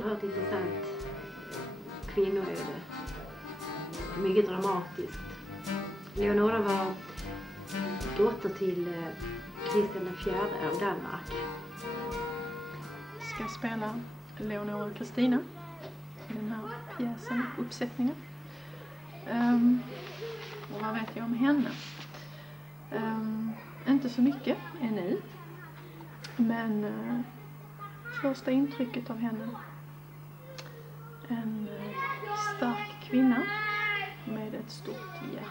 oerhört intressant kvinnoöde. Mycket dramatiskt. Leonora var dotter till Kristian IV av Danmark. Ska spela Leonora och Kristina i den här pjäsen, uppsättningen. Och vad vet jag om henne? Inte så mycket ännu. Men första intrycket av henne. En stark kvinna med ett stort hjärta.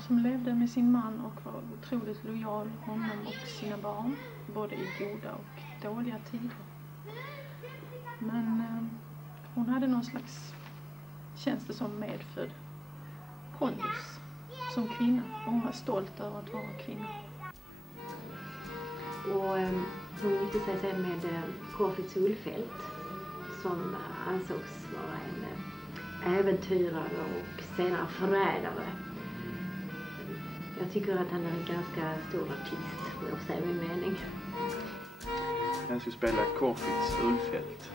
Som levde med sin man och var otroligt lojal honom och sina barn. Både i goda och dåliga tider. Men hon hade någon slags, känns det som, medfödd pondus som kvinna. Och hon var stolt över att vara kvinna. Och hon gifte sig sen med Corfitz Ulfeldt som ansågs vara en äventyrare och senare förrädare. Jag tycker att han är en ganska stor artist, om jag säger min mening. Jag skulle spela Corfitz Ulfeldt,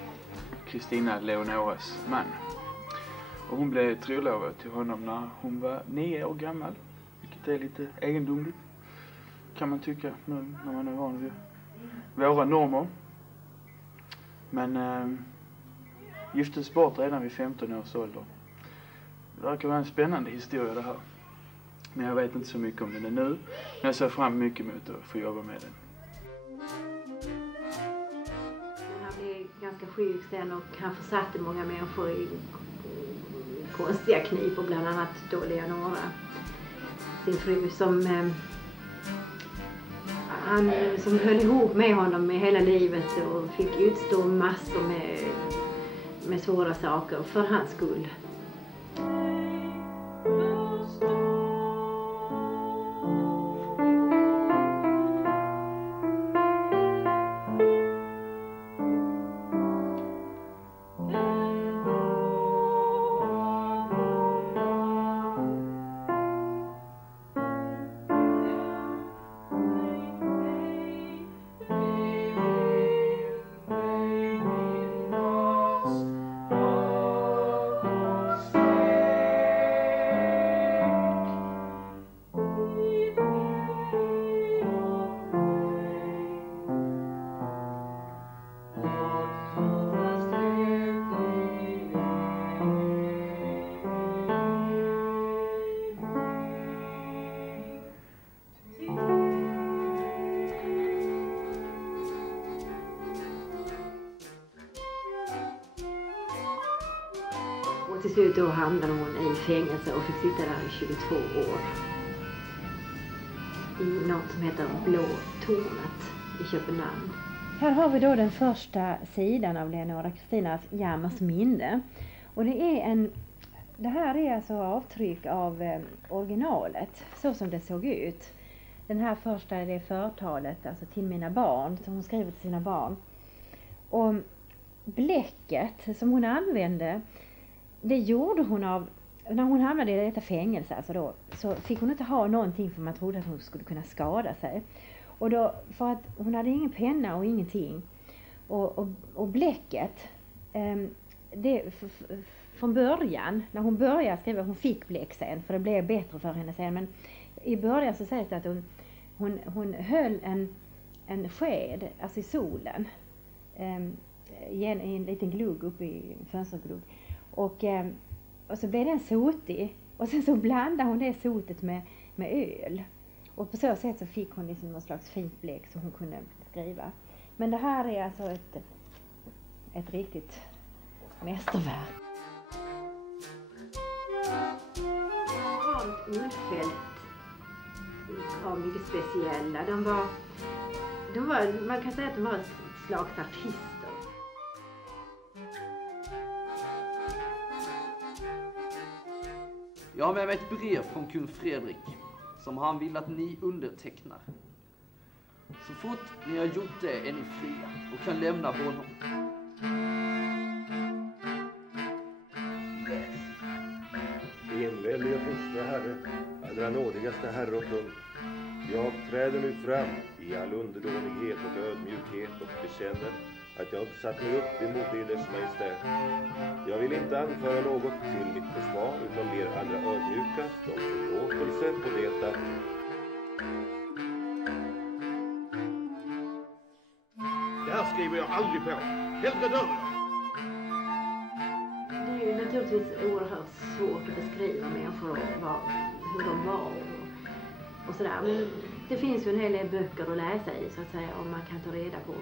Kristina Leonoras man. Och hon blev trolovad till honom när hon var 9 år gammal. Vilket är lite egendomligt, kan man tycka, nu när man är van vid våra normer. Men giftes bort redan vid 15 års ålder. Det verkar vara en spännande historia det här. Men jag vet inte så mycket om den nu. Men jag ser fram mycket emot att få jobba med den. Han blev ganska sjuk sen och han försatte många människor i konstiga knip, och bland annat då Leonora, sin fru, som höll ihop med honom med hela livet och fick utstå massor med svåra saker för hans skull. Och till slut då hamnade hon i fängelse och fick sitta där i 22 år. I något som heter Blå tornet i Köpenhamn. Här har vi då den första sidan av Leonora Kristinas Jammers minne. Och det här är alltså avtryck av originalet, så som det såg ut. Den här första är det förtalet, alltså till mina barn, som hon skriver till sina barn. Och bläcket som hon använde, det gjorde hon av, när hon hamnade i detta fängelse alltså då, så fick hon inte ha någonting för man trodde att hon skulle kunna skada sig. Och då, för att hon hade ingen penna och ingenting. Och bläcket, från början, när hon började skriva, hon fick bläck sen, för det blev bättre för henne sen. Men i början så sägs det att hon höll en sked, alltså i solen, i en liten glugg uppe i en fönsterglugg. Och så blev den sotig. Och sen så blandade hon det sotet med öl. Och på så sätt så fick hon liksom någon slags fint bläck så hon kunde skriva. Men det här är alltså ett riktigt mästerverk. Hans Ulfeldt var mycket speciella. De var, man kan säga att de var ett slags artister. Jag har med mig ett brev från kung Fredrik som han vill att ni undertecknar. Så fort ni har gjort det är ni fria och kan lämna honom. Enväldiga första herre, allra nådigaste herre och kung. Jag träder nu fram i all underdånighet och ödmjukhet och bekänner att jag inte satt mig upp emot Eders Majestät. Jag vill inte anföra något till mitt försvar utan ber allra ödmjukast om förlåtelse på detta. Det här skriver jag aldrig på. Hellre dör jag. Det är ju naturligtvis oerhört svårt att beskriva människor och hur de var och sådär. Men det finns ju en hel del böcker att läsa i så att säga om man kan ta reda på.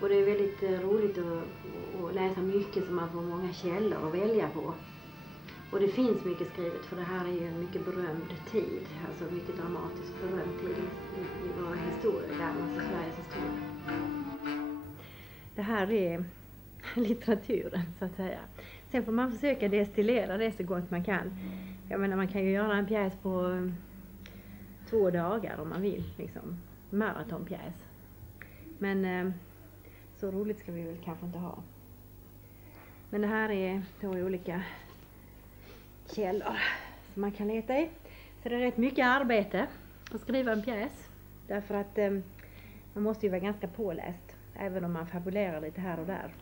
Och det är väldigt roligt att läsa mycket så man får många källor att välja på. Och det finns mycket skrivet för det här är ju en mycket berömd tid. Alltså mycket dramatiskt berömd tid i vår historia, Danmarks och Sveriges historia. Det här är litteraturen så att säga. Sen får man försöka destillera det så gott man kan. Jag menar man kan ju göra en pjäs på 2 dagar om man vill, liksom. Maratonpjäs. Men så roligt ska vi väl kanske inte ha. Men det här är då olika källor som man kan leta i. Så det är rätt mycket arbete att skriva en pjäs. Därför att man måste ju vara ganska påläst. Även om man fabulerar lite här och där.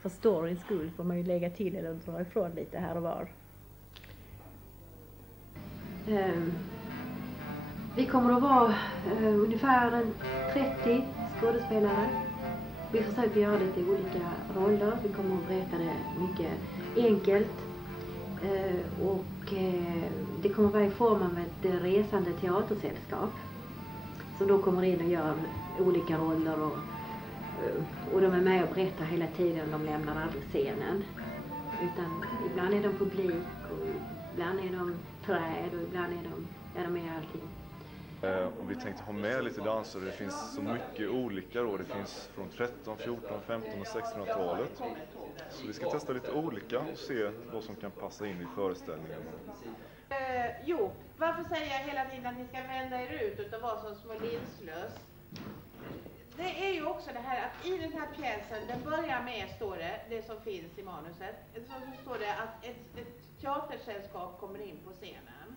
För storyns skull får man ju lägga till eller dra ifrån lite här och var. Vi kommer att vara ungefär 30 skådespelare. Vi försöker göra det i olika roller. Vi kommer att berätta det mycket enkelt. Och det kommer att vara i form av ett resande teatersällskap. Som då kommer in och gör olika roller och de är med och berättar hela tiden. De lämnar aldrig scenen. Utan ibland är de publik och ibland är de träd och ibland är de är allting. Och vi tänkte ha med lite danser. Det finns så mycket olika då. Det finns från 13, 14, 15 och 1600-talet. Så vi ska testa lite olika och se vad som kan passa in i föreställningen. Jo, varför säger jag hela tiden att ni ska vända er ut och vara som små linslös? Det är ju också det här att i den här pjäsen, den börjar med, står det som finns i manuset, så står det att ett teatersällskap kommer in på scenen.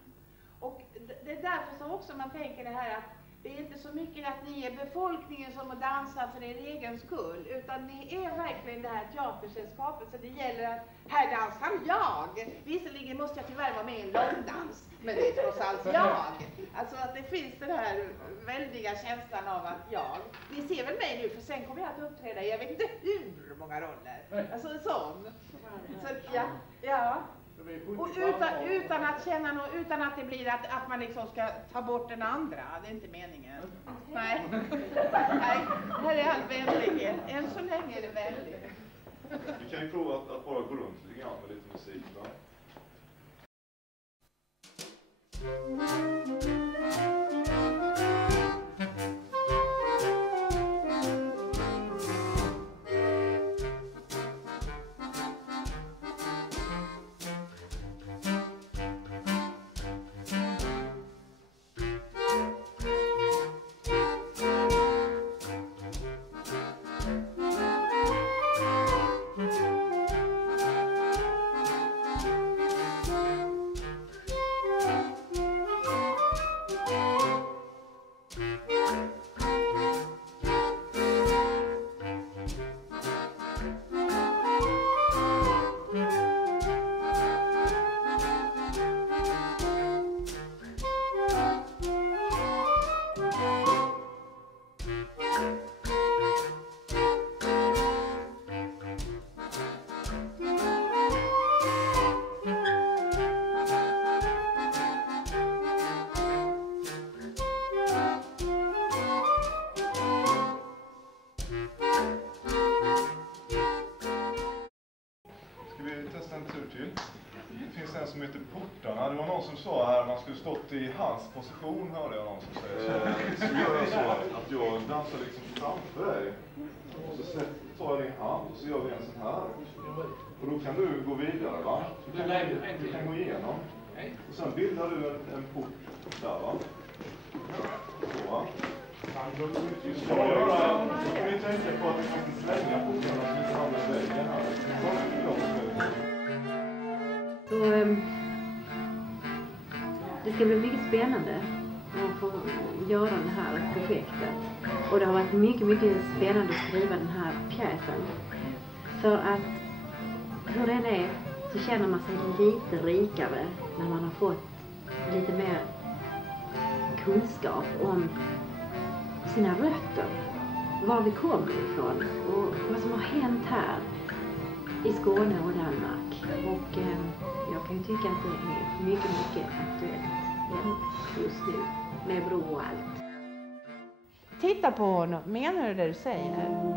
Och det är därför som också man tänker det här att det är inte så mycket att ni är befolkningen som att dansa för er egen skull, utan ni är verkligen det här teatersällskapet, så det gäller att här dansar jag. Visserligen måste jag tyvärr vara med i en långdans, men det är trots allt jag. Alltså att det finns den här väldiga känslan av att jag. Ni ser väl mig nu, för sen kommer jag att uppträda i jag vet inte hur många roller. Alltså en sån. Så ja. Och utan att känna något, utan att det blir att man liksom ska ta bort den andra. Det är inte meningen. Nej. Nej, det här är all vänlighet. Än så länge är det vänligt. Vi kan ju prova att bara gå runt lite grann med lite musik, va? Det finns en som heter Portarna. Det var någon som sa här att man skulle stått i hans position, hörde jag någon som säger. Så gör jag så att jag dansar liksom framför dig. Och så tar jag din hand och så gör vi en sån här. Och då kan du gå vidare, va? Du kan gå igenom. Och sen bildar du en port där, va? Så, va? Just så får vi tänka på att vi kan slänga portarna som inte hamnar i väggen här. Så det ska bli mycket spännande. att få göra det här projektet. Och det har varit mycket, mycket spännande att skriva den här pjäsen. För att hur den är så känner man sig lite rikare när man har fått lite mer kunskap om sina rötter. Var vi kommer ifrån och vad som har hänt här i Skåne och Danmark. Och jag kan ju tycka att det är mycket, mycket aktuellt just nu med bro och allt. Titta på honom, menar du det du säger?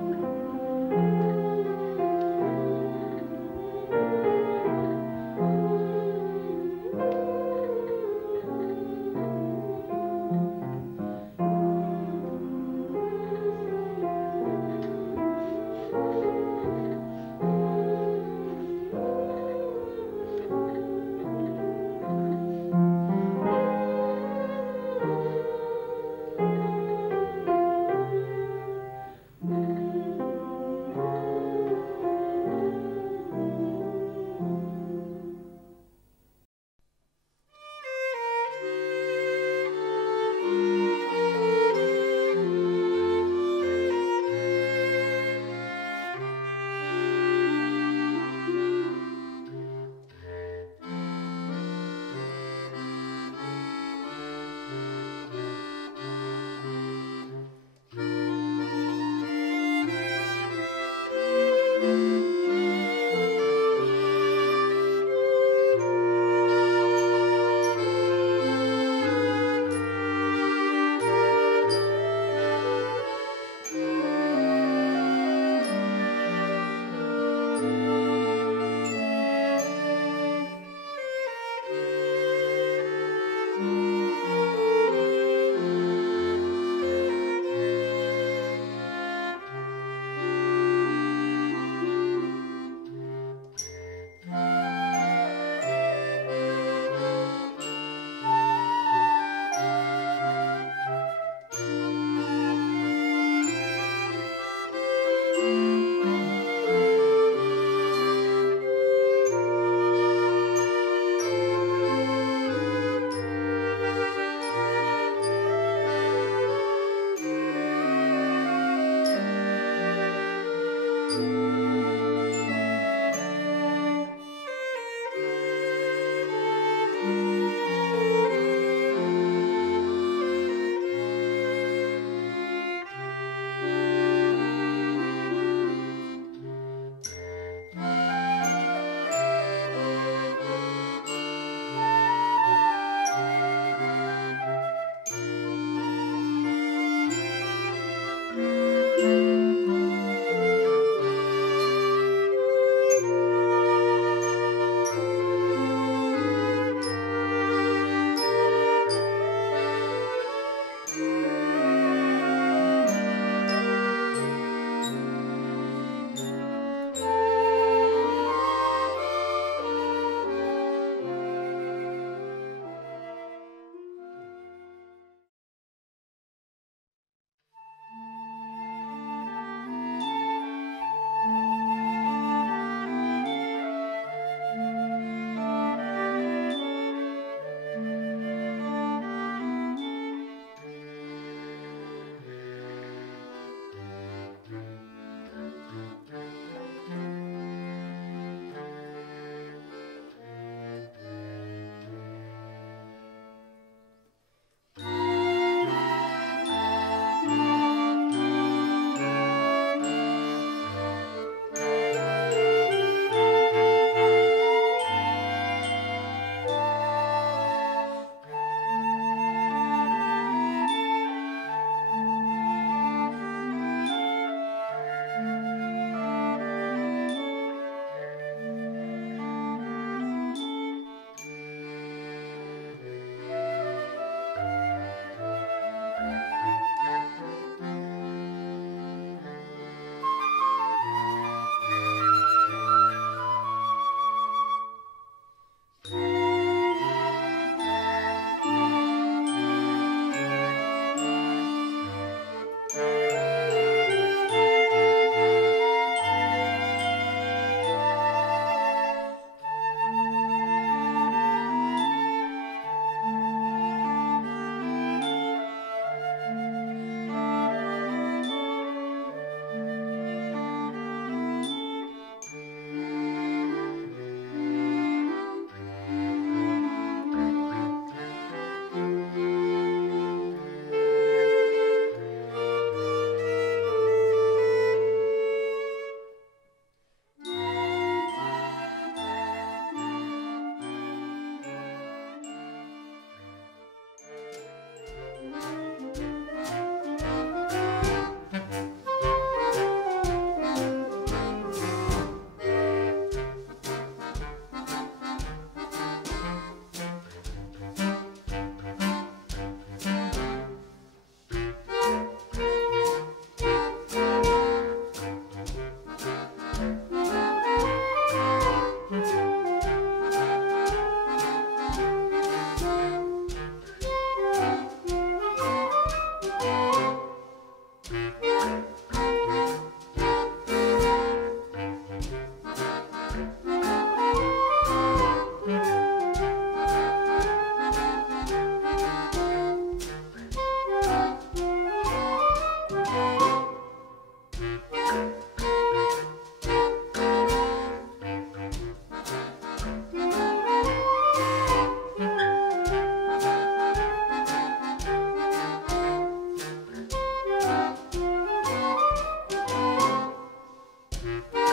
Hej!